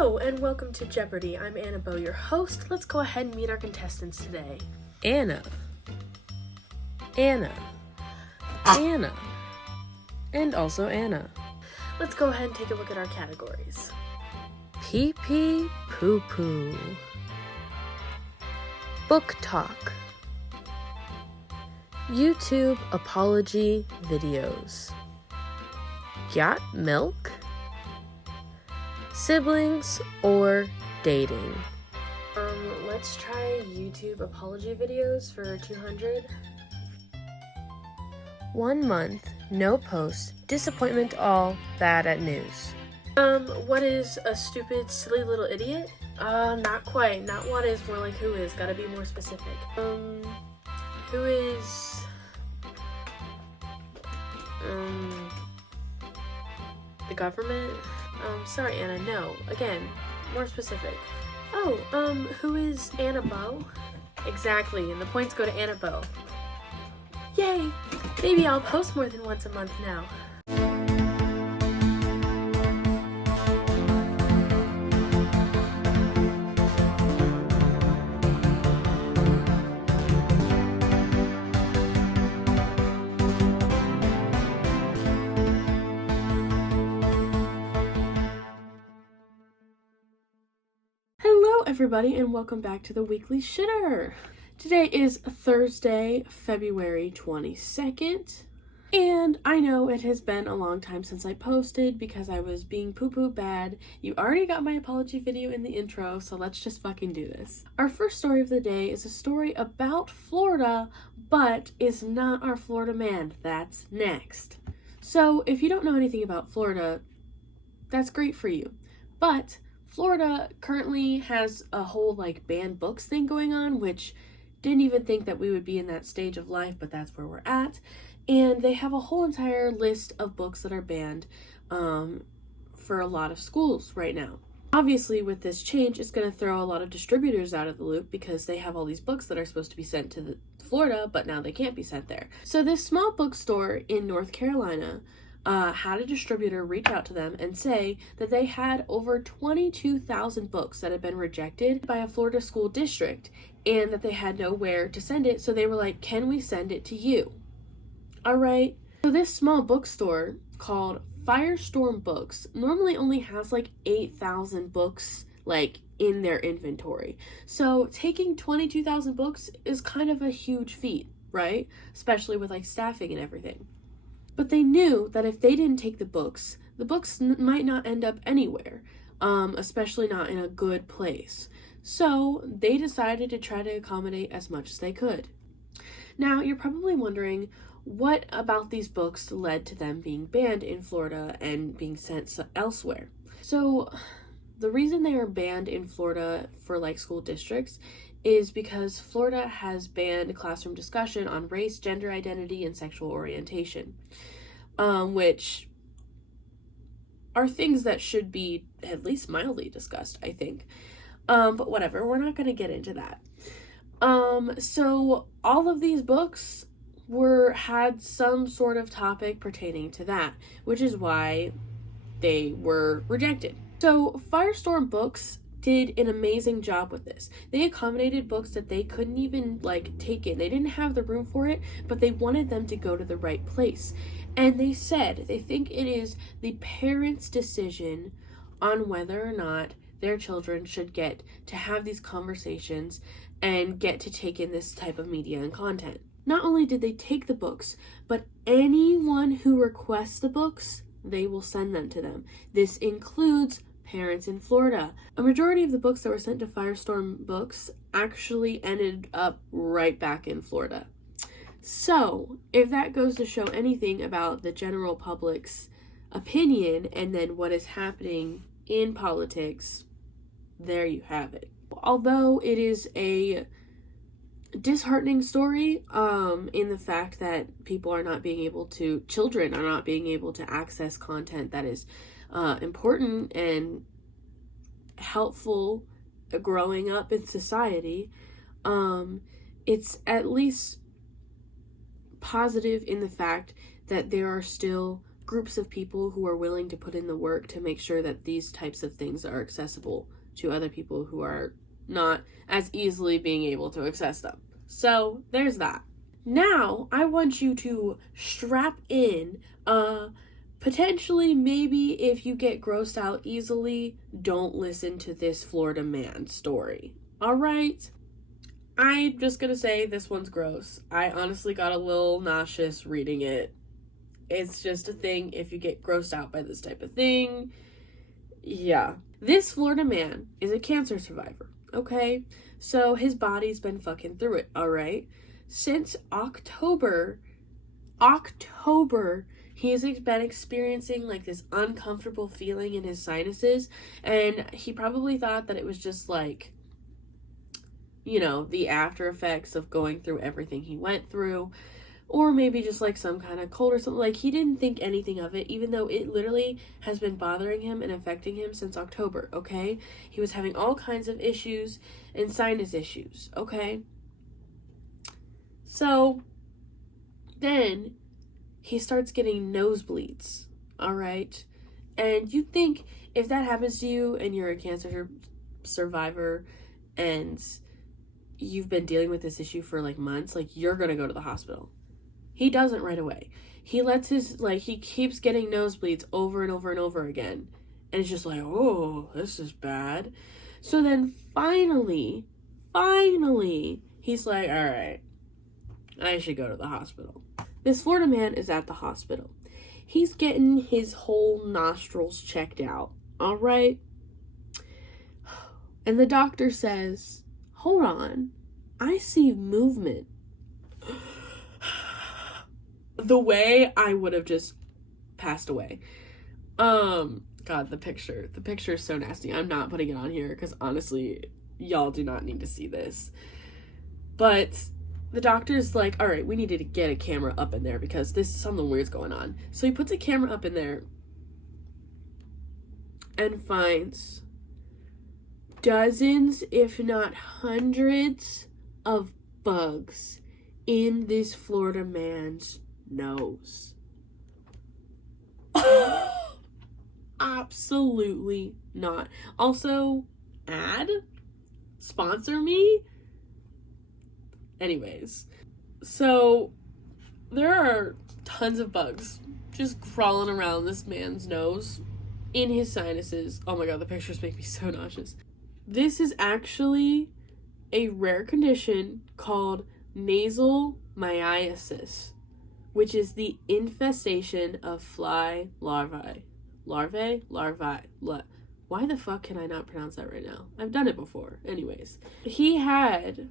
Hello and welcome to Jeopardy! I'm Annabelle, your host. Let's go ahead and meet our contestants today. Anna, and also Anna. Let's go ahead and take a look at our categories. Pee-pee poo-poo. Book talk. YouTube apology videos. Yacht milk. Siblings or dating. Let's try YouTube apology videos for 200. 1 month, no post, disappointment all, bad at news. What is a stupid, silly little idiot? Not quite. Not what is, more like who is. Gotta be more specific. Who is... the government? Sorry, Anna, no. Again, more specific. Oh, who is Annabelle? Exactly, and the points go to Annabelle. Yay! Maybe I'll post more than once a month now. Hello everybody and welcome back to the Weekly Shitter. Today is Thursday, February 22nd, and I know it has been a long time since I posted because I was being poo-poo bad. You already got my apology video in the intro, so let's just fucking do this. Our first story of the day is a story about Florida, but is not our Florida man. That's next. So if you don't know anything about Florida, that's great for you, but Florida currently has a whole banned books thing going on, which didn't even think that we would be in that stage of life, but that's where we're at. And they have a whole entire list of books that are banned for a lot of schools right now. Obviously, with this change, it's going to throw a lot of distributors out of the loop because they have all these books that are supposed to be sent to Florida, but now they can't be sent there. So this small bookstore in North Carolina had a distributor reach out to them and say that they had over 22,000 books that had been rejected by a Florida school district and that they had nowhere to send it, so they were like, can we send it to you? Alright, so this small bookstore called Firestorm Books normally only has 8,000 books in their inventory. So taking 22,000 books is kind of a huge feat, right? Especially with staffing and everything. But they knew that if they didn't take the books might not end up anywhere, especially not in a good place. So they decided to try to accommodate as much as they could. Now, you're probably wondering, what about these books led to them being banned in Florida and being sent elsewhere? So the reason they are banned in Florida for school districts is because Florida has banned classroom discussion on race, gender identity, and sexual orientation, which are things that should be at least mildly discussed, I think. But whatever, we're not going to get into that. So all of these books had some sort of topic pertaining to that, which is why they were rejected. So Firestorm Books did an amazing job with this. They accommodated books that they couldn't even take in. They didn't have the room for it, but they wanted them to go to the right place. And they said they think it is the parents' decision on whether or not their children should get to have these conversations and get to take in this type of media and content. Not only did they take the books, but anyone who requests the books, they will send them to them. This includes parents in Florida. A majority of the books that were sent to Firestorm Books actually ended up right back in Florida. So, if that goes to show anything about the general public's opinion and then what is happening in politics, there you have it. Although it is a disheartening story in the fact that children are not being able to access content that is important and helpful growing up in society, it's at least positive in the fact that there are still groups of people who are willing to put in the work to make sure that these types of things are accessible to other people who are not as easily being able to access them. So there's that. Now I want you to strap in, potentially, maybe if you get grossed out easily, don't listen to this Florida man story. All right? I'm just gonna say this one's gross. I honestly got a little nauseous reading it. It's just a thing if you get grossed out by this type of thing. Yeah. This Florida man is a cancer survivor, okay? So his body's been fucking through it, all right? Since October, he's been experiencing like this uncomfortable feeling in his sinuses, and he probably thought that it was just like, you know, the after effects of going through everything he went through, or maybe just like some kind of cold or something. Like, he didn't think anything of it, even though it literally has been bothering him and affecting him since October, okay? He was having all kinds of issues and sinus issues, okay? So then he starts getting nosebleeds, all right? And you think if that happens to you and you're a cancer survivor and you've been dealing with this issue for like months, like, you're gonna go to the hospital. He doesn't right away. He lets he keeps getting nosebleeds over and over and over again. And it's just like, oh, this is bad. So then finally, he's like, all right, I should go to the hospital. This Florida man is at the hospital. He's getting his whole nostrils checked out, all right? And the doctor says, hold on, I see movement. The way I would have just passed away. God, the picture is so nasty. I'm not putting it on here because honestly, y'all do not need to see this. But the doctor's like, all right, we need to get a camera up in there because something weird's going on. So he puts a camera up in there and finds dozens, if not hundreds, of bugs in this Florida man's nose. Absolutely not. Also, sponsor me. Anyways, so there are tons of bugs just crawling around this man's nose, in his sinuses. Oh my god, the pictures make me so nauseous. This is actually a rare condition called nasal myiasis, which is the infestation of fly larvae. Why the fuck can I not pronounce that right now? I've done it before. Anyways, he had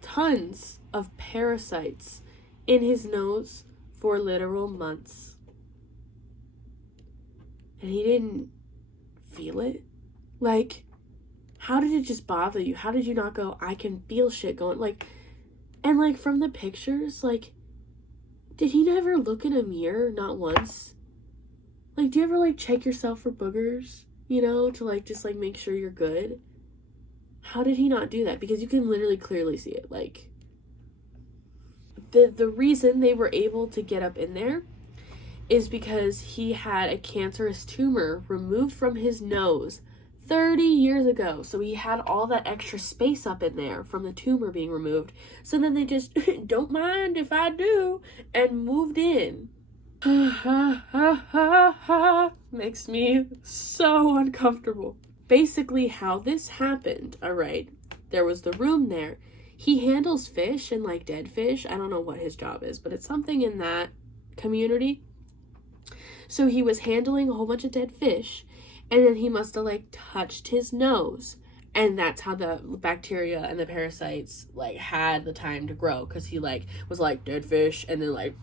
tons of parasites in his nose for literal months. And he didn't feel it. Like, how did it just bother you? How did you not go, I can feel shit going? Like, and like from the pictures, like, did he never look in a mirror? Not once. Like, do you ever like check yourself for boogers? You know, to like just like make sure you're good? How did he not do that? Because you can literally clearly see it. Like, the reason they were able to get up in there is because he had a cancerous tumor removed from his nose 30 years ago. So he had all that extra space up in there from the tumor being removed. So then they just, don't mind if I do, and moved in. Makes me so uncomfortable. Basically how this happened, alright, there was the room there. He handles fish and like dead fish. I don't know what his job is, but it's something in that community. So he was handling a whole bunch of dead fish, and then he must have like touched his nose, and that's how the bacteria and the parasites like had the time to grow, because he like was like dead fish, and then like,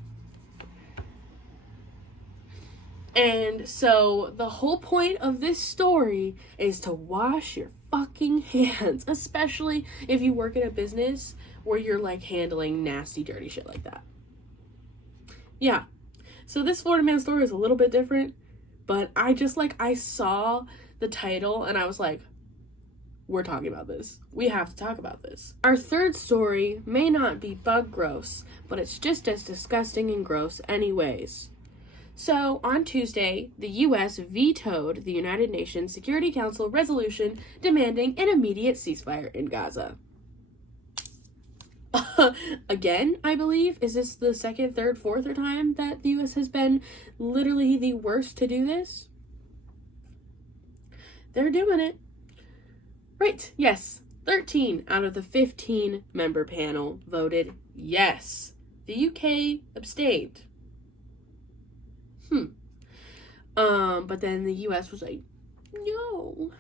and so the whole point of this story is to wash your fucking hands, especially if you work in a business where you're like handling nasty dirty shit like that. Yeah. So this Florida man story is a little bit different, but I just like, I saw the title and I was like, we're talking about this. We have to talk about this. Our third story may not be bug gross, but it's just as disgusting and gross anyways. So, on Tuesday, the U.S. vetoed the United Nations Security Council resolution demanding an immediate ceasefire in Gaza. Again, I believe. Is this the second, third, fourth time that the U.S. has been literally the worst to do this? They're doing it. Right, yes. 13 out of the 15 member panel voted yes. The UK abstained. But then the US was like, no,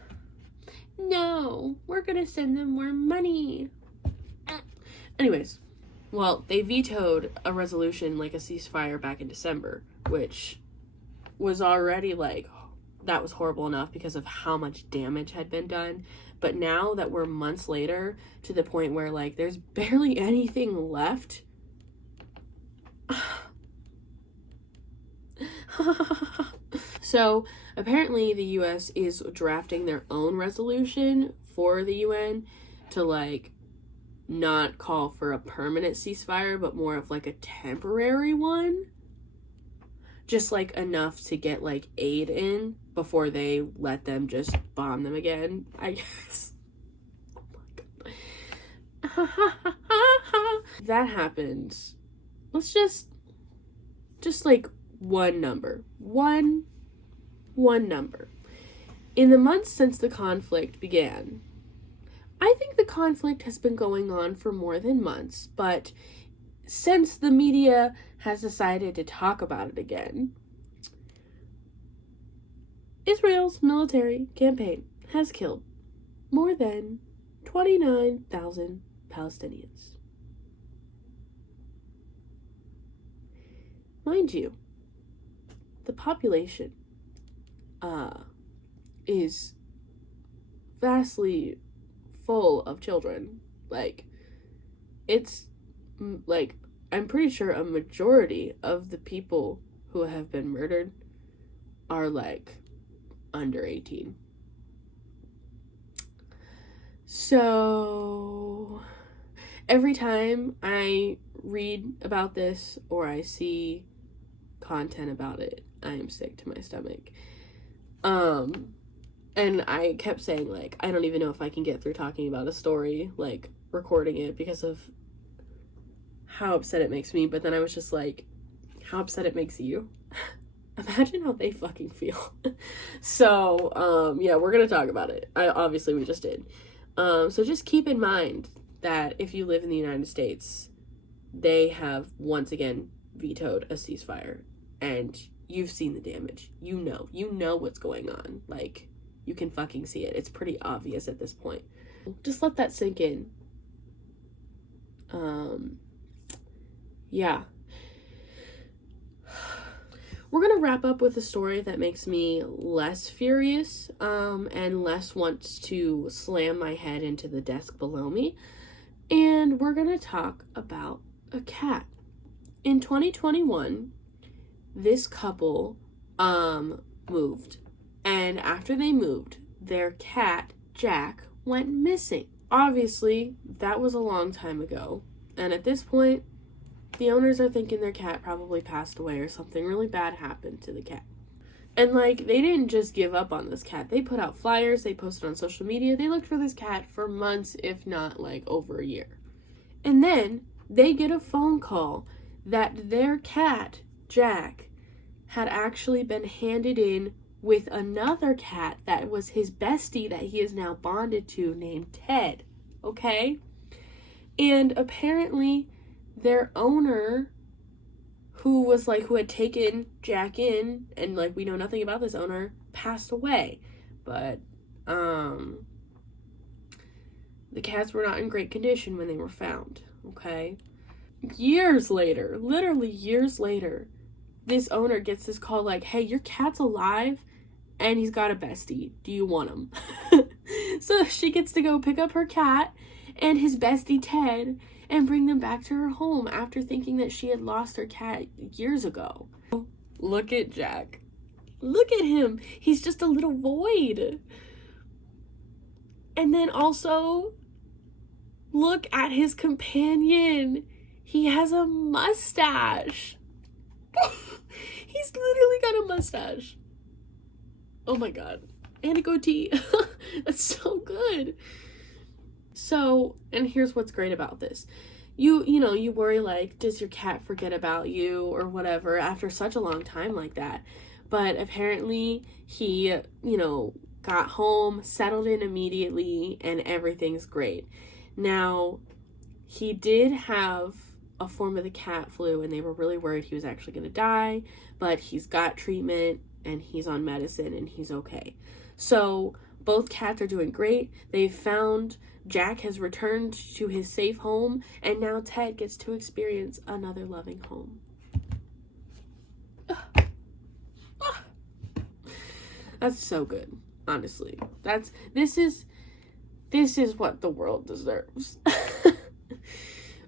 we're gonna send them more money. Anyways, well, they vetoed a resolution like a ceasefire back in December, which was already like, that was horrible enough because of how much damage had been done. But now that we're months later, to the point where like there's barely anything left. So apparently the US is drafting their own resolution for the UN to like not call for a permanent ceasefire, but more of like a temporary one. Just like enough to get like aid in before they let them just bomb them again, I guess. Oh my god. That happened. Let's just like one number. One number. In the months since the conflict began, I think the conflict has been going on for more than months, but since the media has decided to talk about it again, Israel's military campaign has killed more than 29,000 Palestinians. Mind you, the population is vastly full of children. Like, it's like, I'm pretty sure a majority of the people who have been murdered are like under 18. So every time I read about this or I see content about it, I am sick to my stomach. And I kept saying, like, I don't even know if I can get through talking about a story, like, recording it because of how upset it makes me. But then I was just like, how upset it makes you? Imagine how they fucking feel. So, yeah, we're gonna talk about it. Obviously, we just did. So just keep in mind that if you live in the United States, they have once again vetoed a ceasefire. And you've seen the damage. You know what's going on. Like, you can fucking see it. It's pretty obvious at this point. Just let that sink in. Yeah. We're gonna wrap up with a story that makes me less furious, and less want to slam my head into the desk below me. And we're gonna talk about a cat. In 2021, this couple, moved. And after they moved, their cat, Jack, went missing. Obviously, that was a long time ago. And at this point, the owners are thinking their cat probably passed away or something really bad happened to the cat. And, like, they didn't just give up on this cat. They put out flyers, they posted on social media, they looked for this cat for months, if not, like, over a year. And then they get a phone call that their cat, Jack, had actually been handed in with another cat that was his bestie that he is now bonded to, named Ted. Okay? And apparently their owner, who had taken Jack in, and like we know nothing about this owner, passed away. But the cats were not in great condition when they were found. Okay? Years later, literally years later, this owner gets this call like, hey, your cat's alive and he's got a bestie. Do you want him? So she gets to go pick up her cat and his bestie Ted and bring them back to her home after thinking that she had lost her cat years ago. Look at Jack. Look at him. He's just a little void. And then also, look at his companion. He has a mustache. He's literally got a mustache. Oh my god. And a goatee. That's so good. So, and here's what's great about this. You worry, like, does your cat forget about you or whatever after such a long time like that? But apparently he, got home, settled in immediately, and everything's great. Now, he did have a form of the cat flu, and they were really worried he was actually going to die, but he's got treatment, and he's on medicine, and he's okay. So, both cats are doing great. They've found Jack has returned to his safe home, and now Ted gets to experience another loving home. That's so good, honestly. This is what the world deserves.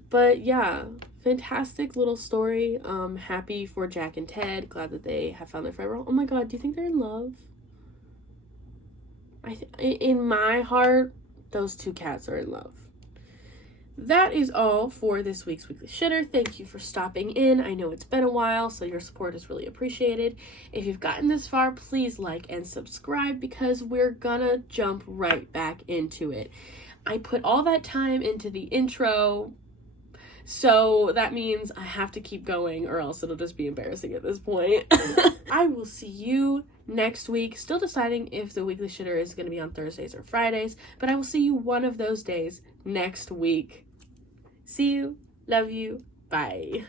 But yeah, fantastic little story. Happy for Jack and Ted. Glad that they have found their forever. Oh my god, do you think they're in love? In my heart, those two cats are in love. That is all for this week's Weekly Shitter. Thank you for stopping in. I know it's been a while, so your support is really appreciated. If you've gotten this far, please like and subscribe because we're gonna jump right back into it. I put all that time into the intro, so that means I have to keep going or else it'll just be embarrassing at this point. I will see you next week. Still deciding if the Weekly Shitter is going to be on Thursdays or Fridays, but I will see you one of those days next week. See you. Love you. Bye.